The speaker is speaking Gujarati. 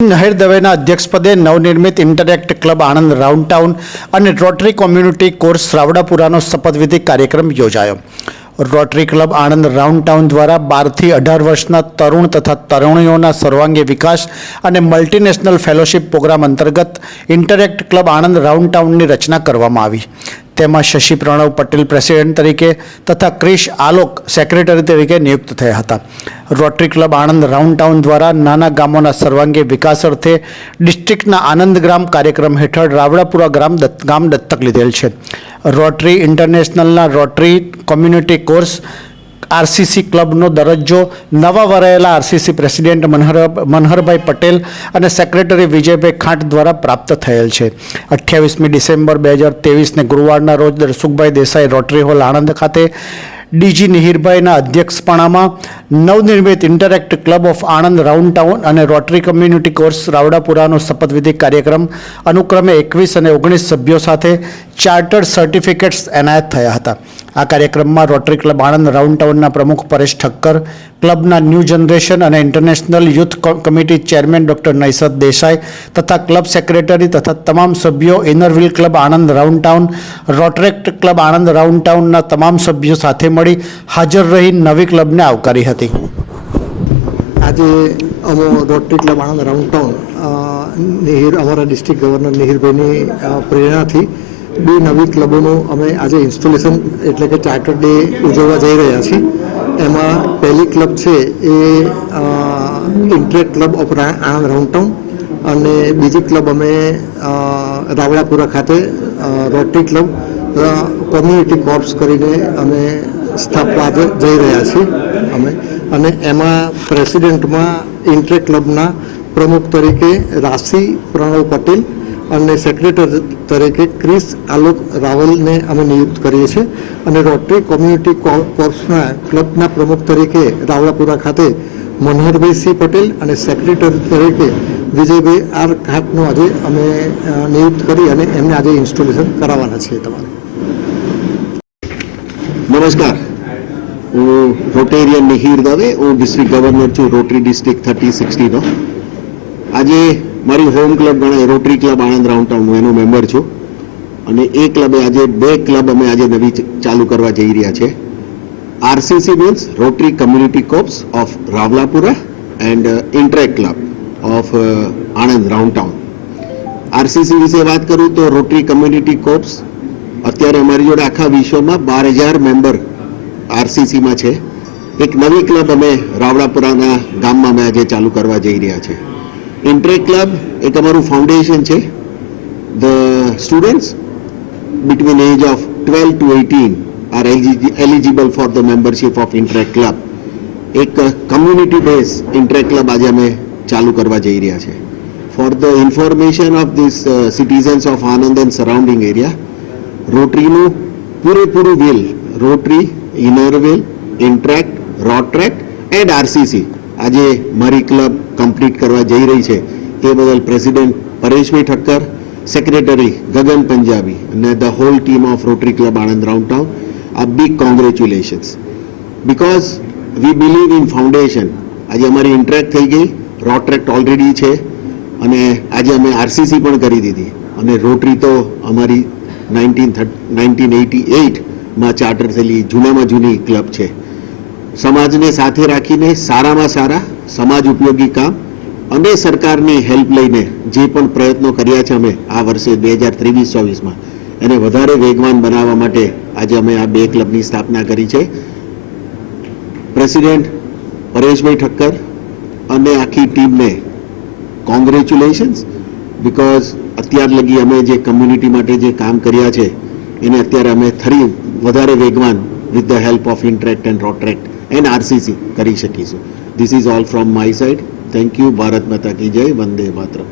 નહેર દવેના અધ્યક્ષપદે નવનિર્મિત ઇન્ટરેક્ટ ક્લબ આણંદ રાઉન્ડટાઉન અને રોટરી કોમ્યુનિટી કોર્સ રાવડાપુરાનો શપથવિધિ કાર્યક્રમ યોજાયો. રોટરી ક્લબ આણંદ રાઉન્ડટાઉન દ્વારા 12 થી 18 વર્ષના તરુણ તથા તરુણીઓના સર્વાંગી વિકાસ અને મલ્ટીનેશનલ ફેલોશિપ પ્રોગ્રામ અંતર્ગત ઇન્ટરેક્ટ ક્લબ આણંદ રાઉન્ડટાઉનની રચના કરવામાં આવી. તેમાં શશી પ્રણવ પટેલ પ્રેસિડેન્ટ તરીકે તથા ક્રિશ આલોક સેક્રેટરી તરીકે નિયુક્ત થયા હતા. રોટરી ક્લબ આણંદ રાઉન્ડટાઉન દ્વારા નાના ગામોના સર્વાંગી વિકાસ અર્થે ડિસ્ટ્રિક્ટના આનંદ ગ્રામ કાર્યક્રમ હેઠળ રાવડાપુરા ગામ દત્તક લીધેલ છે. રોટરી ઇન્ટરનેશનલના રોટરી કોમ્યુનિટી કોર્સ આરસીસી ક્લબનો દરજ્જો નવા વરાયેલા આરસીસી પ્રેસિડેન્ટ મનહરભાઈ પટેલ અને સેક્રેટરી વિજયભાઈ ખાંટ દ્વારા પ્રાપ્ત થયેલ છે. 28મી ડિસેમ્બર 2023ને ગુરુવારના રોજ દરસુખભાઈ દેસાઈ રોટરી હોલ આણંદ ખાતે ડીજી નિહિરભાઈના અધ્યક્ષપણામાં નવનિર્મિત ઇન્ટરેક્ટ ક્લબ ઓફ આણંદ રાઉન્ડટાઉન અને રોટરી કોમ્યુનિટી કોર્સ રાવડાપુરાનો શપથવિધિ કાર્યક્રમ અનુક્રમે 21 અને 19 સભ્યો સાથે ચાર્ટર્ડ સર્ટિફિકેટ્સ એનાયત થયા હતા. આ કાર્યક્રમમાં રોટરી ક્લબ આણંદ રાઉન્ડટાઉનના પ્રમુખ પરેશ ઠક્કર, ક્લબના ન્યૂ જનરેશન અને international youth committee chairman doctor Naisad Desai તથા ક્લબ સેક્રેટરી તથા તમામ સભ્યો, Inner Wheel club Anand Round Town, Rotaract club Anand રાઉન્ડટાઉનના તમામ સભ્યો સાથે મળી હાજર રહી નવી ક્લબને આવકારી હતી. આજે અમે રોટરી ક્લબ આણંદ રાઉન્ડટાઉન અમારા ડિસ્ટ્રિક્ટ ગવર્નર નિહિરભાઈની પ્રેરણાથી બે નવી ક્લબોનું અમે આજે ઇન્સ્ટોલેશન એટલે કે ચાર્ટર ડે ઉજવવા જઈ રહ્યા છીએ. એમાં પહેલી ક્લબ છે એ ઇન્ટરેક્ટ ક્લબ ઓફ આણંદ રાઉન્ડટાઉન અને બીજી ક્લબ અમે રાવડાપુરા ખાતે રોટરી ક્લબ કોમ્યુનિટી કોર્પ્સ કરીને અમે સ્થાપવા જઈ રહ્યા છીએ અમે. અને એમાં પ્રેસિડેન્ટમાં ઇન્ટરેક્ટ ક્લબના પ્રમુખ તરીકે રાશિ પ્રણવ પટેલ અને સેક્રેટરી તરીકે ક્રિશ આલોક રાવલને અમે નિયુક્ત કરીએ છીએ. અને રોટરી કોમ્યુનિટી કોર્પ્સના ક્લબના પ્રમુખ તરીકે રાવડાપુરા ખાતે મનહરભાઈ સિંહ પટેલ અને સેક્રેટરી તરીકે વિજયભાઈ આર ઘાટનું આજે અમે નિયુક્ત કરી અને એમને આજે ઇન્સ્ટોલેશન કરાવવાના છીએ. તમારે નમસ્કાર, હું રોટેરિયન નિહિર દવે, હું ડિસ્ટ્રિક્ટ ગવર્નર છું રોટરી ડિસ્ટ્રિક્ટ 3060નો. આજે મારી હોમ ક્લબ ગણાય રોટરી ક્લબ આણંદ રાઉન્ડટાઉન, એનો મેમ્બર છું. અને એ ક્લબે આજે બે ક્લબ અમે આજે નવી ચાલુ કરવા જઈ રહ્યા છે. RCC means Rotary community corps of Rawlapura and Interact club of Anand Round Town. RCC વિશે વાત કરું તો રોટરી કમ્યુનિટી કોર્પ્સ અત્યારે અમારી જોડે આખા વિશ્વમાં 12,000 મેમ્બર આરસીસીમાં છે. એક નવી ક્લબ અમે રાવડાપુરાના ગામમાં અમે આજે ચાલુ કરવા જઈ રહ્યા છે. ઇન્ટરેક્ટ ક્લબ એક અમારું ફાઉન્ડેશન છે. The students between age of 12 to 18 are eligible for the membership of Interact Club. એક કમ્યુનિટી બેઝ ઇન્ટરેક્ટ ક્લબ આજે અમે ચાલુ કરવા જઈ રહ્યા છે. For the information of this citizens of Anand and surrounding area, રોટરીનું પૂરેપૂરું wheel, Rotary, Inner Wheel, Interact, Rotaract and RCC આજે મારી ક્લબ કમ્પ્લીટ કરવા જઈ રહી છે. તે બદલ પ્રેસિડેન્ટ પરેશભાઈ ઠક્કર, સેક્રેટરી ગગન પંજાબી અને the whole team of Rotary club Anand Round Town આ big congratulations. Because we believe in foundation. આજે અમારી ઇન્ટરેક્ટ થઈ ગઈ, રોટરેક્ટ ઓલરેડી છે અને આજે અમે આરસીસી પણ કરી દીધી. અને રોટરી તો અમારી 1988માં ચાર્ટર થયેલી જૂનામાં જૂની ક્લબ છે. સમાજને સાથે રાખીને સારામાં સારા સમાજ ઉપયોગી કામ અને સરકારની હેલ્પ લઈને જે પણ પ્રયત્નો કર્યા છે અમે આ વર્ષે 2023-24માં એને વધારે વેગવાન બનાવવા માટે આજે અમે આ બે ક્લબની સ્થાપના કરી છે. પ્રેસિડેન્ટ પરેશભાઈ ઠક્કર અને આખી ટીમને કોંગ્રેચ્યુલેશન્સ. બિકોઝ અત્યાર લગી અમે જે કમ્યુનિટી માટે જે કામ કર્યા છે એને અત્યારે અમે વધારે વેગવાન with the help of Interact and Rotaract and RCC કરી શકીશું. This is all from my side. Thank you. Bharat માતા કી જય. વંદે માતરમ.